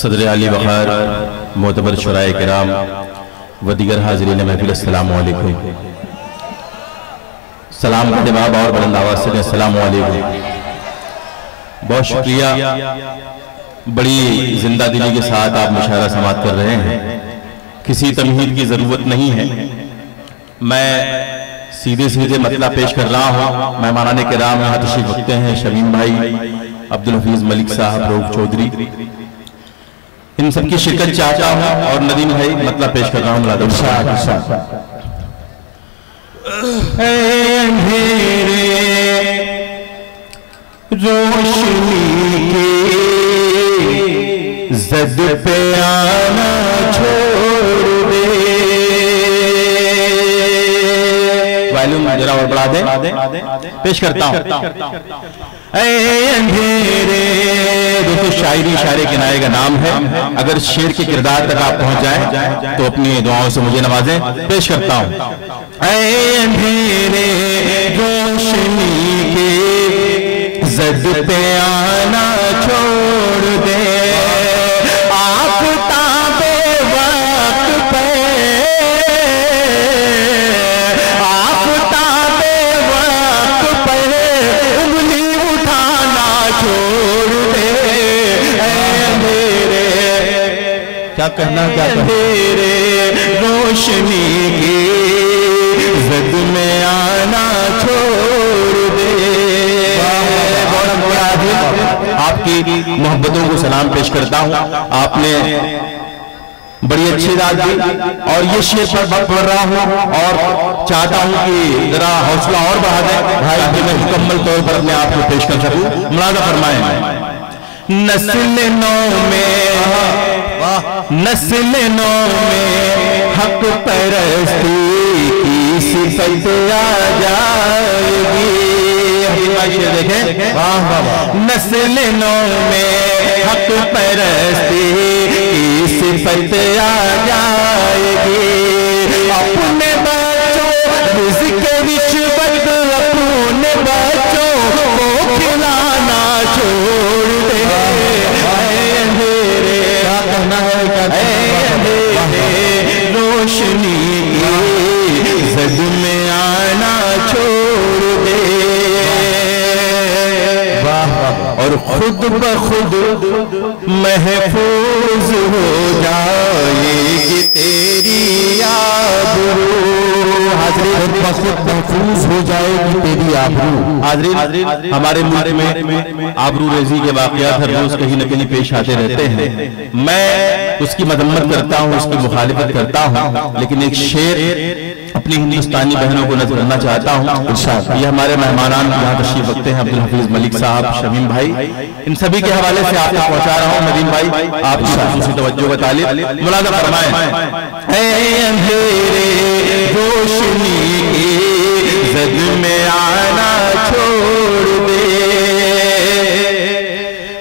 صدر علی وقار، معتبر شرائع کرام و دیگر حاضرین محفل، السلام علیکم۔ سلام کا جواب اور بلند آواز سے السلام علیکم۔ بہت شکریہ، بڑی زندہ دلی کے ساتھ آپ مشاعرہ سماعت کر رہے ہیں، کسی تمہید کی ضرورت نہیں ہے۔ میں سیدھے مطلب پیش کر رہا ہوں۔ مہمانان کرام یہاں تشریف رکھتے ہیں، شمیم بھائی، عبدالحفیظ ملک صاحب، روح چودھری، ان سب کی شرکت چاہتا ہوں، اور ندیم بھائی مطلب پیش کر رہا ہوں۔ ملادم صاحب اندھیرے روشنی کے زد پہ آنا چھوڑ دے، وائلون ذرا اور بڑھا دیں، پیش کرتا ہوں۔ اے اندھیرے، دوستو شاعری شاعر کنائے کا نام ہے، اگر شعر کے کردار تک آپ پہنچ جائیں تو اپنی دعاؤں سے مجھے نوازیں۔ پیش کرتا ہوں۔ اے اندھیرے روشنی کے زد پہ آنا چھوڑ دے، آفتاب وقت پہ، آفتاب وقت پہ انگلی اٹھانا چھوڑ دے۔ اے اندھیرے، کیا کہنا، کیا کہنا؟ اندھیرے روشنی کی زد میں آنا چھوڑ دے۔ آپ کی محبتوں کو سلام پیش کرتا ہوں۔ آپ نے بڑی اچھی داد دی، اور یہ شعر پر پڑھ رہا ہوں اور چاہتا ہوں کہ ذرا حوصلہ اور بڑھا دیں بھائی، میں مکمل طور پر اپنے آپ کو پیش کر سکوں۔ ملاحظہ فرمائیں۔ نسل نو میں حق پرستی کی صفت آ جائے گی۔ دیکھیں، نسل نو میں حق پرستی کی صفت آ جائے گی۔ اپنے بچوں رزق رشوت اپنے بچوں کو کھلانا چھوڑ دے۔ روشنی کی زد میں آنا چھوڑ دے، اور خود بخود محفوظ ہو جائے گی تیری آبرو۔ خود بخود محفوظ ہو جائے گی تیری آبرو۔ حاضرین، ہمارے ملک میں آبرو ریزی کے واقعات ہر روز کہیں نہ کہیں پیش آتے رہتے ہیں۔ میں اس کی مذمت کرتا ہوں، اس کی مخالفت کرتا ہوں، لیکن ایک شعر اپنی ہندوستانی بہنوں کو نظر کرنا چاہتا ہوں۔ یہ ہمارے مہمانان یہاں تشریف رکھتے ہیں، عبدالحفیظ ملک صاحب، شمیم بھائی، ان سبھی کے حوالے سے آپ تک پہنچا رہا ہوں۔ ندیم بھائی، آپ کی خصوصی توجہ کا طالب، ملاحظہ فرمائیں۔ اے اندھیرے روشنی کی زد میں آنا چھوڑ دے،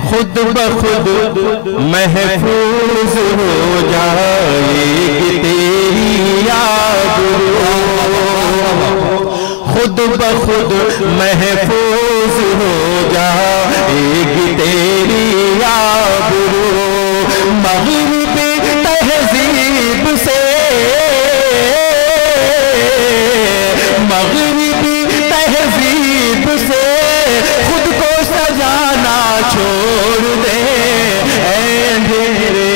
خود بخود محفوظ ہو جائے گی تیری آبرو، خود بخود محفوظ ہو جائے گی تیری آبرو۔ مغربی تہذیب سے، مغربی تہذیب سے خود کو سجانا چھوڑ دے۔ اے اندھیرے،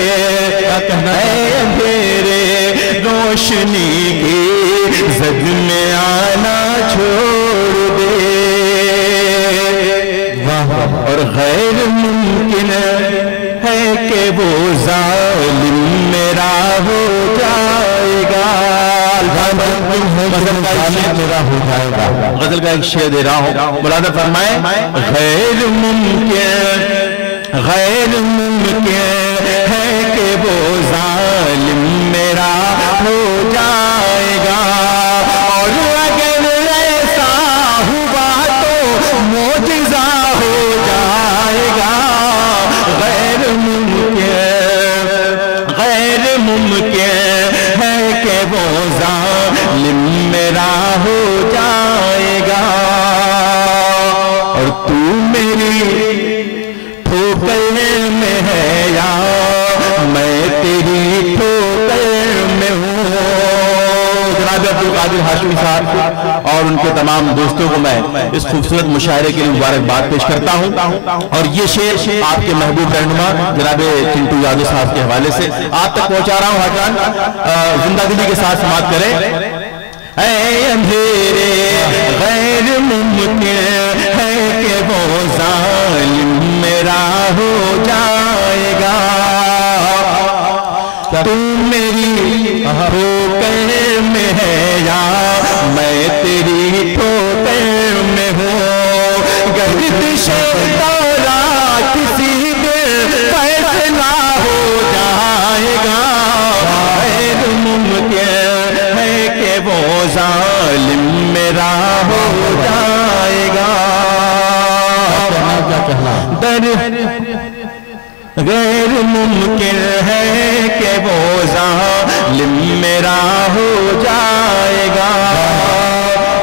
اے اندھیرے روشنی کی زد میں آنا چھوڑ دے، اور غیر ممکن ہے کہ وہ ظالم میرا ہو جائے گا۔ میرا ہو جائے گا۔ غزل کا ایک شعر دے رہا ہوں، ملاحظہ فرمائیں۔ غیر ممکن ہے کہ وہ ظالم میرا ہو جائے گا، اور اگر ایسا ہوا تو معجزہ ہو جائے گا۔ غیر ممکن ہے کہ وہ ظالم میرا ہو جائے گا، اور تو میری ٹھوکر میں ہے یا ان کے تمام دوستوں کو میں اس خوبصورت مشاعرے کے لیے مبارکباد پیش کرتا ہوں، اور یہ شعر آپ کے محبوب رہنما جناب چنٹو یادو صاحب کے حوالے سے آپ تک پہنچا رہا ہوں۔ حاجان زندہ دلی کے ساتھ سماعت کریں۔ اے اندھیرے غیر ممکن ہے کہ وہ ظالم میرا ہو جائے گا، تو میری ٹھوکر میں ہے یا میں تیری ٹھوکر میں ہوں، گردش دورہ کسی دن فیصلہ ہو جائے گا، غیر ممکن ہے کہ وہ ظالم میرا ہو جائے گا، غیر ممکن ہے کہ وہ ظالم میرا ہو جائے گا۔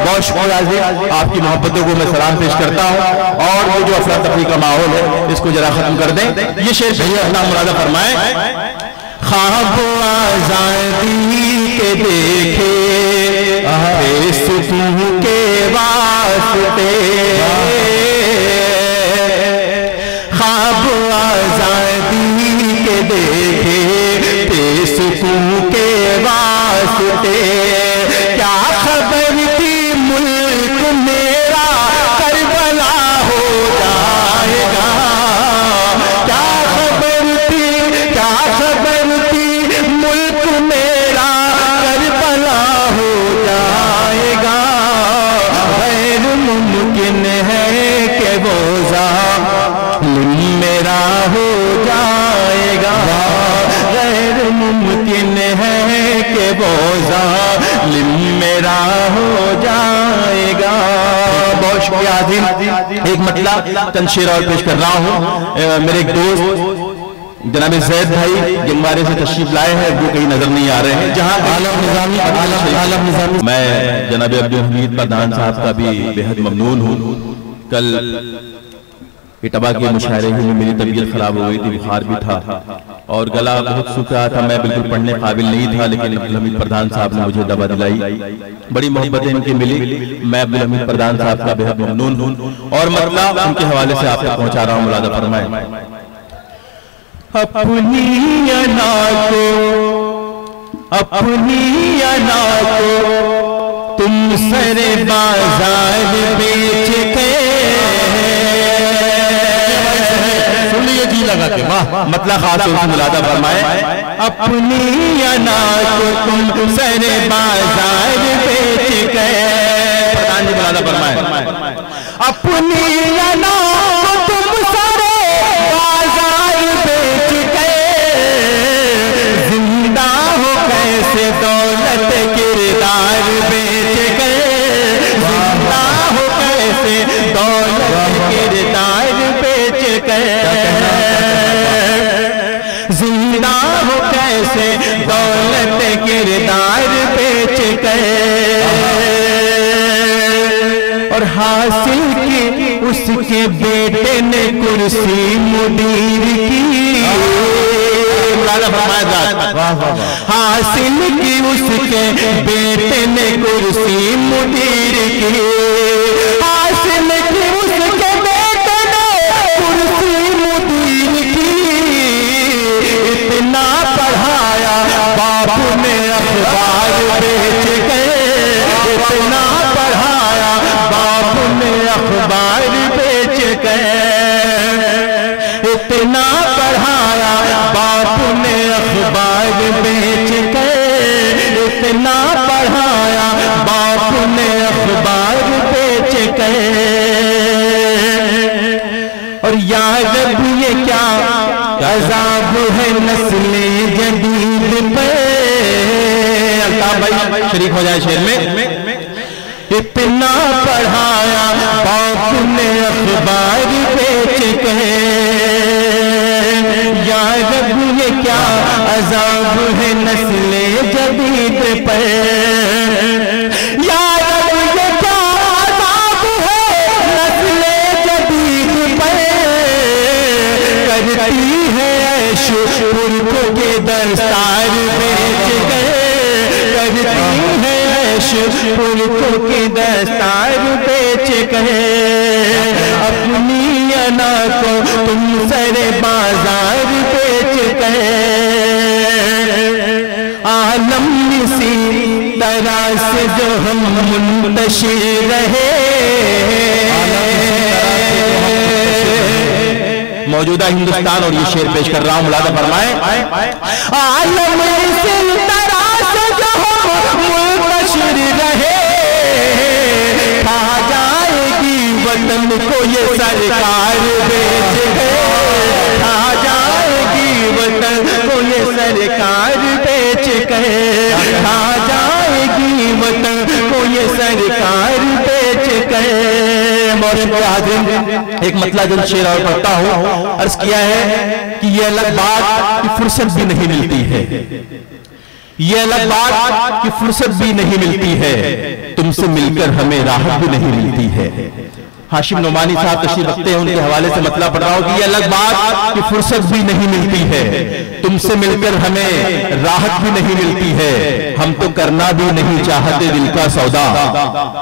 بہت شکریہ، آپ کی محبتوں کو میں سلام پیش کرتا ہوں، اور وہ جو افراتفری کا ماحول ہے اس کو ذرا ختم کر دیں۔ یہ شعر شہید اللہ مرادہ فرمائیں۔ خواب آزادی کے دیکھے بے سکون کے واسطے، خواب آزادی کے دیکھے بے سکون کے واسطے، کیا خبر تھی ملک میرا کربلا ہو جائے گا، کیا خبر تھی ملک میرا کربلا ہو جائے گا، غیر ممکن ہے کہ وہ ظالم میرا ہو جائے گا، غیر ممکن ہے کہ وہ ظالم میرا ہو جائے گا۔ بہت شکریہ عظیم۔ ایک مطلب چند شعر اور پیش کر رہا ہوں۔ میرے ایک دوست جناب زید بھائی گنوارے سے تشریف لائے ہیں، وہ کہیں نظر نہیں آ رہے ہیں، جہاں عالم نظامی میں جناب عبدالحمید پردھان صاحب کا بھی بہت ممنون ہوں۔ کل اٹبا کے مشاعرے میں میری طبیعت خراب ہو گئی تھی، بخار بھی تھا اور گلا بہت سوکھ رہا تھا، میں بالکل پڑھنے قابل نہیں تھا، لیکن عبدالحمید پردھان صاحب نے مجھے دوا دلائی، بڑی محبتیں ان کی ملی، میں عبدالحمید پردھان صاحب کا بہت ممنون ہوں، اور مطلب ان کے حوالے سے آپ تک پہنچا رہا ہوں، ملاحظہ فرمائیں۔ اپنی انا کو تم سر بازار بیچ کے، سنیے جی لگا کے مطلب خاص سے ملاحظہ فرمائیں۔ اپنی انا کو تم سر بازار بیچ کے، پردھان جی ملاحظہ فرمائیں۔ اپنی انا کو تم سر بازار بیچ کے، زندہ ہو کیسے دولت کردار بیچ کے، زندہ ہو کیسے دولت کردار بیچ کے، زندہ ہو کیسے دولت کردار بیچ کے، اور حاصل کی اس کے بیٹے نے کرسی مدیر کی، حاصل کی اس کے بیٹے نے کرسی مدیر کی، حاصل کی اس کے بیٹے نے کرسی مدیر کی، اتنا پڑھایا باپ نے اخبار بیچ کے، اتنا پڑھایا باپ نے اخبار بیچ کے، اتنا پڑھایا باپ نے اخبار بیچ کے، اتنا پڑھایا باپ نے اخبار بیچ کے، اور یا رب یہ کیا عذاب ہے نسل جدید پہ، اللہ بھائی شریک ہو جائے شعر میں۔ اتنا پڑھایا باپ نے اخبار بیچ کے، یا رب یہ کیا عذاب ہے نسل جدید پر، یا رب یہ کیا عذاب ہے نسل جدید پر، کرتی ہے عیش پرکو کے دستار بیچ کے، کرتی ہے عیش پرتوں کی دستار بیچ کر اپنی انا کو تم سر بازار بیچ کر عالم اسی طرح سے جو ہم منتشر رہے موجودہ ہندوستان اور یہ شعر پیش کر رہا ہوں ملاحظہ فرمائیں عالم اسی طرح سے جو ہم منتشر رہے کہا جائے گی وطن کو یہ سرکار بیچ گئے کہا جائے گی وطن کو یہ سرکار بیچ گئے کہا جائے گی وطن کو یہ سرکار بیچ گئے ایک مطلب جن شعر اور پڑھتا ہوں عرض کیا ہے کہ یہ الگ بات کی فرصت بھی نہیں ملتی ہے یہ الگ بات کی فرصت بھی نہیں ملتی ہے تم سے مل کر ہمیں راحت بھی نہیں ملتی ہے ہاشم نعمانی صاحب تشریف رکھتے ہیں ان کے حوالے سے مطلب پڑھ رہا ہوں کہ یہ الگ بات کی فرصت بھی نہیں ملتی ہے تم سے مل کر ہمیں راحت بھی نہیں ملتی ہے ہم تو کرنا بھی نہیں چاہتے دل کا سودا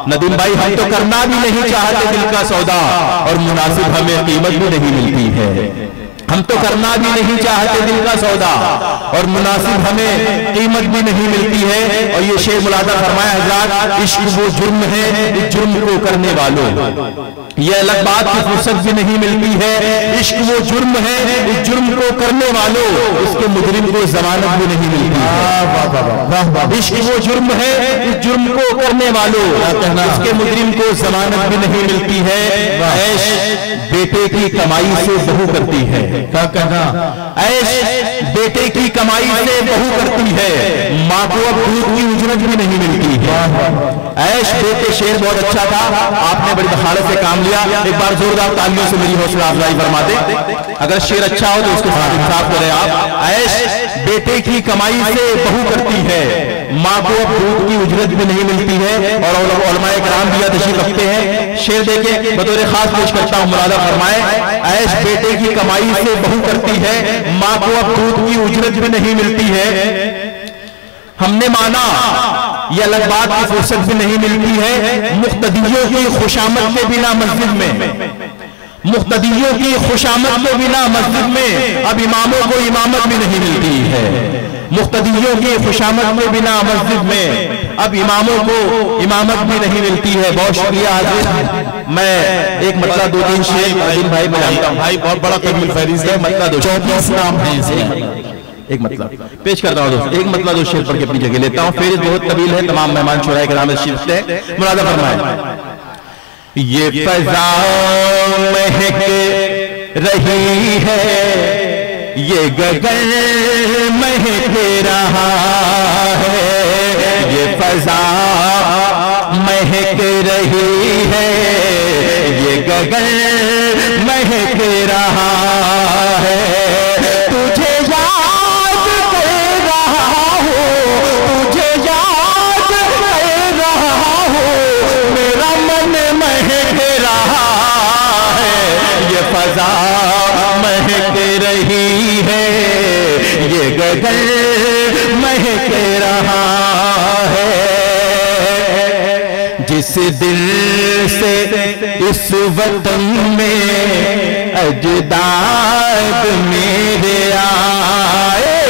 ندیم بھائی ہم تو کرنا بھی نہیں چاہتے دل کا سودا اور مناسب ہمیں قیمت بھی نہیں ملتی ہے ہم تو کرنا بھی نہیں چاہتے دل کا سودا اور مناسب ہمیں قیمت بھی نہیں ملتی ہے اور یہ شعر ملاحظہ فرمایا حضرات عشق وہ جرم ہے اس جرم کو کرنے والوں یہ الگ بات کی فرصت بھی نہیں ملتی ہے عشق وہ جرم ہے اس جرم کو کرنے والوں اس کے مجرم کو ضمانت بھی نہیں ملتی ہے عشق وہ جرم ہے اس جرم کو کرنے والوں اس کے مجرم کو ضمانت بھی نہیں ملتی ہے عیش بیٹے کی کمائی سے بہو کرتی ہے کیا کہنا عیش بیٹے کی کمائی سے بہو کرتی ہے ماں کو اب دودھ کی اجرت بھی نہیں ملتی ہے عیش بیٹے شعر بہت اچھا تھا آپ نے بڑی بخالت سے کام لیا ایک بار زوردار تالیوں سے میری حوصلہ افزائی فرما دیں اگر شعر اچھا ہو تو اس کے ساتھ انصاف کریں آپ عیش بیٹے کی کمائی سے بہو کرتی ہے ماں کو اب دودھ کی اجرت بھی نہیں ملتی ہے اور علماء کرام بھی تشریف رکھتے ہیں شعر دیکھیں بطور خاص پیش کرتا ہوں ملاحظہ فرمائیں عیش بیٹے کی کمائی سے بہو کرتی ہے ماں کو اب دودھ کی اجرت بھی نہیں ملتی ہے ہم نے مانا یہ الگ بات کی فرصت بھی نہیں ملتی ہے مقتدیوں کی خوشامد کے بنا مسجد میں مقتدیوں کی خوشامد کے بنا مسجد میں اب اماموں کو امامت بھی نہیں ملتی ہے مقتدیوں کی خوشامد کے بنا مسجد میں اب اماموں کو امامت بھی نہیں ملتی ہے بہت شکریہ حضرت میں ایک مطلب دو تین شعر عظیم بھائی میں جانتا ہوں بھائی بہت بڑا قبول فہرست ہے مطلب دو 24 نام ہیں اسے ایک مطلب پیش کرتا ہوں دوست ایک مطلب دو شعر پڑھ کے اپنی جگہ لیتا ہوں فہرست بہت طویل ہے تمام مہمان شورائے کرام تشریف رکھتے ہیں ملاحظہ فرمائیں یہ فضا مہک رہی ہے یہ گگن مہک رہا ہے یہ فضا مہک رہی ہے یہ گگن مہک رہا ہے تجھے یاد کر رہا ہوں تجھے یاد کر رہا ہوں میرا من مہک رہا ہے یہ فضا مہک رہی ہے یہ گگن مہک رہا ہے جس دل سے اس وطن میں اجداد میرے آئے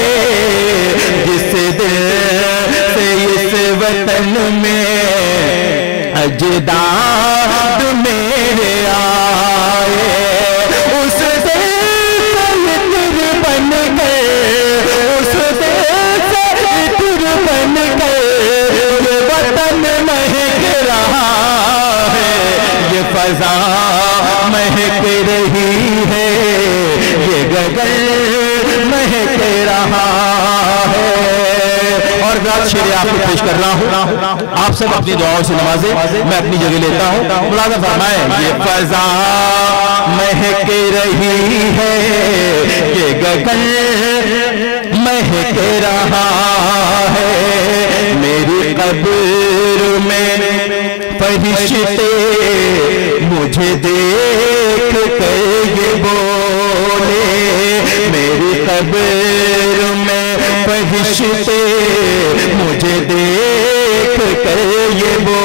جس دل سے اس وطن میں اجداد میرے آئے اس دل سے عطر بن گئے اس دل سے عطر بن گئے یہ وطن مہک رہا ہے یہ فضا مہک رہی ہے یہ گگن مہک رہا ہے اور رات شعر آپ کو پیش کر رہا ہوں آپ سب اپنی دعاؤں سے نوازیں میں اپنی جگہ لیتا ہوں ملاحظہ فرمائیں یہ فضا مہک رہی ہے یہ گگن مہک رہا ہے میری قبر میں فرشتے مجھے دیکھ کر یہ بولے میری قبر میں فرشتے مجھے دیکھ کر یہ بولے